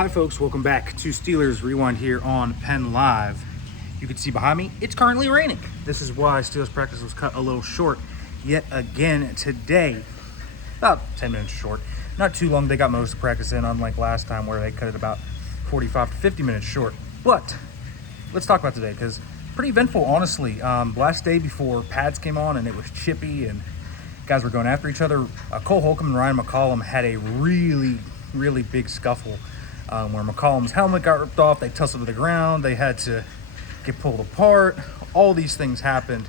Hi folks, welcome back to Steelers Rewind here on Penn Live. You can see behind me, it's currently raining. This is why Steelers practice was cut a little short yet again today. About 10 minutes short. Not too long, they got most of practice in, unlike last time where they cut it about 45 to 50 minutes short. But let's talk about today, because pretty eventful, honestly. Last day before pads came on and it was chippy and guys were going after each other. Cole Holcomb and Ryan McCollum had a really big scuffle where McCollum's helmet got ripped off. They tussled to the ground. They had to get pulled apart. All these things happened.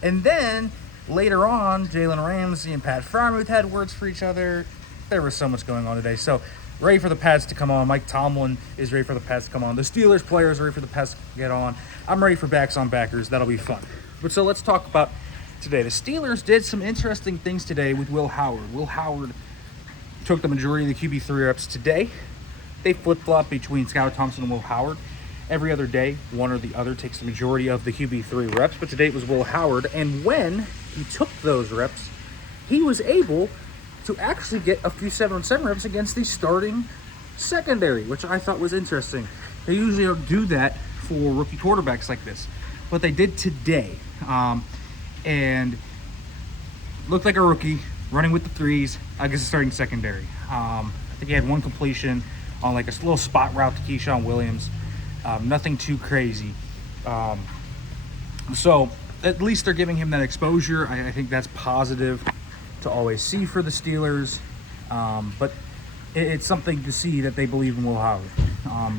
And then later on, Jalen Ramsey and Pat Frymuth had words for each other. There was so much going on today. So ready for the pads to come on. Mike Tomlin is ready for the pads to come on. The Steelers players are ready for the pads to get on. I'm ready for backs on backers. That'll be fun. But so let's talk about today. The Steelers did some interesting things today with Will Howard. Will Howard took the majority of the QB3 reps today. They flip-flop between Skylar Thompson and Will Howard. Every other day, one or the other takes the majority of the QB3 reps, but today it was Will Howard. And when he took those reps, he was able to actually get a few 7-on-7 reps against the starting secondary, which I thought was interesting. They usually don't do that for rookie quarterbacks like this, but they did today. And looked like a rookie running with the threes against the starting secondary. I think he had one completion on like a little spot route to Keyshawn Williams. Nothing too crazy. So at least they're giving him that exposure. I think that's positive to always see for the Steelers. But it's something to see that they believe in Will Howard.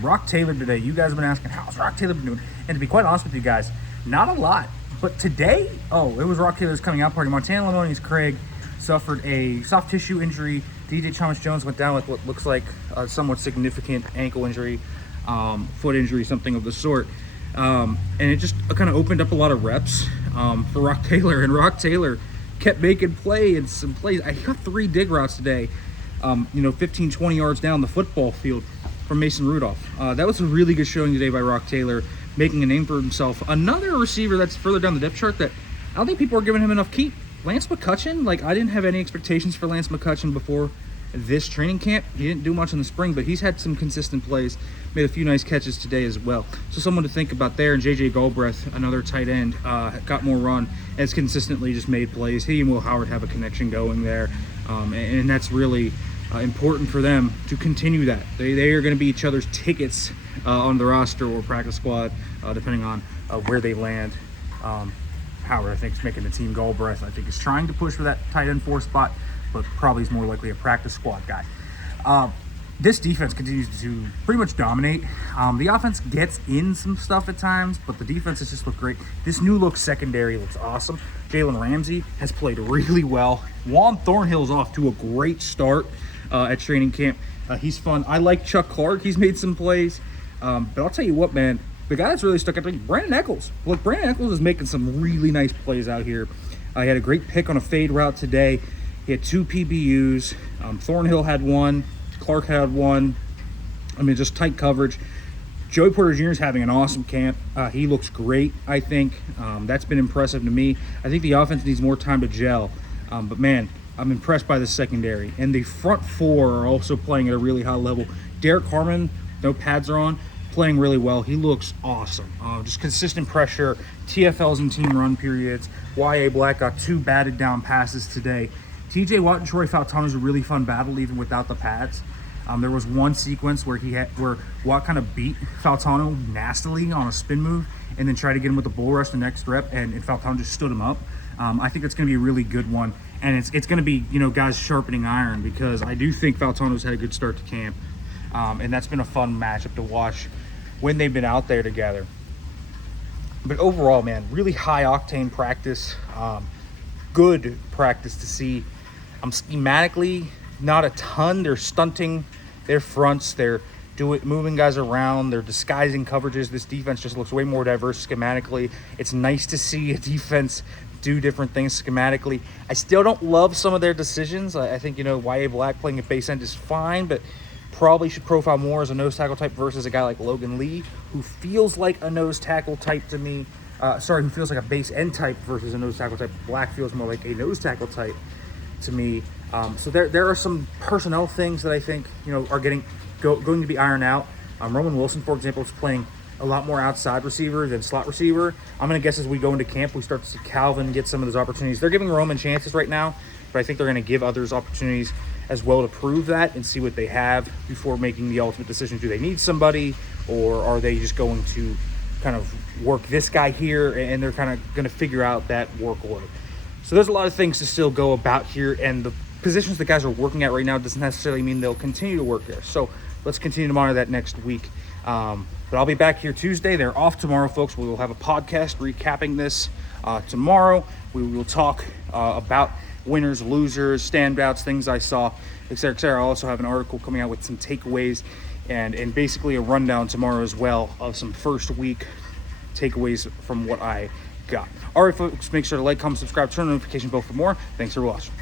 Roc Taylor today, you guys have been asking, how's Roc Taylor been doing? And to be quite honest with you guys, not a lot. But today, it was Roc Taylor's coming out party. Montana Lamoni's Craig suffered a soft tissue injury. DJ Thomas-Jones went down with what looks like a somewhat significant ankle injury, foot injury, something of the sort. And it just kind of opened up a lot of reps for Roc Taylor. And Roc Taylor kept making some plays. I got 3 dig routes today, 15, 20 yards down the football field from Mason Rudolph. That was a really good showing today by Roc Taylor, making a name for himself. Another receiver that's further down the depth chart that I don't think people are giving him enough keep. Lance McCutcheon, I didn't have any expectations for Lance McCutcheon before this training camp. He didn't do much in the spring, but he's had some consistent plays, made a few nice catches today as well. So someone to think about there. And J.J. Galbraith, another tight end, got more run, has consistently just made plays. He and Will Howard have a connection going there, and that's really important for them to continue that. They are going to be each other's tickets on the roster or practice squad, depending on where they land. Howard, I think, is making the team. Galbraith, I think, is trying to push for that tight end 4 spot, but probably is more likely a practice squad guy. This defense continues to pretty much dominate. The offense gets in some stuff at times, but the defense has just looked great. This new look secondary looks awesome. Jalen Ramsey has played really well. Juan Thornhill's off to a great start at training camp. He's fun. I like Chuck Clark. He's made some plays. But I'll tell you what, man, the guy that's really stuck out to me, Brandon Eccles. Look, Brandon Eccles is making some really nice plays out here. He had a great pick on a fade route today. He had 2 PBUs. Thornhill had 1. Clark had 1. Just tight coverage. Joey Porter Jr. is having an awesome camp. He looks great, I think. That's been impressive to me. I think the offense needs more time to gel. But, man, I'm impressed by the secondary. And the front 4 are also playing at a really high level. Derrick Harmon, no pads are on, playing really well. He looks awesome. Just consistent pressure, TFLs and team run periods. Y.A. Black got 2 batted down passes today. T.J. Watt and Troy Fautanu was a really fun battle even without the pads. There was one sequence where Watt kind of beat Fautanu nastily on a spin move and then tried to get him with the bull rush the next rep, and Fautanu just stood him up. I think it's going to be a really good one, and it's going to be, guys sharpening iron, because I do think Fautanu's had a good start to camp, and that's been a fun matchup to watch when they've been out there together. But overall, man, really high octane practice, good practice to see. Schematically, not a ton. They're stunting their fronts. They're moving guys around. They're disguising coverages. This defense just looks way more diverse schematically. It's nice to see a defense do different things schematically. I still don't love some of their decisions. I think, Y.A. Black playing at base end is fine, but probably should profile more as a nose tackle type versus a guy like Logan Lee, who feels like a nose tackle type to me. Who feels like a base end type versus a nose tackle type. Black feels more like a nose tackle type to me. So there are some personnel things that I think, are going to be ironed out. Roman Wilson, for example, is playing a lot more outside receiver than slot receiver. I'm going to guess as we go into camp, we start to see Calvin get some of those opportunities. They're giving Roman chances right now, but I think they're going to give others opportunities as well to prove that and see what they have before making the ultimate decision. Do they need somebody, or are they just going to kind of work this guy here, and they're kind of going to figure out that workload? So there's a lot of things to still go about here, and the positions the guys are working at right now doesn't necessarily mean they'll continue to work there. So let's continue to monitor that next week. But I'll be back here Tuesday. They're off tomorrow, folks. We will have a podcast recapping this tomorrow. We will talk about winners, losers, standouts, things I saw, et cetera, et cetera. I'll also have an article coming out with some takeaways and basically a rundown tomorrow as well of some first week takeaways from what I got. All right, folks, make sure to like, comment, subscribe, turn on the notification bell for more. Thanks for watching.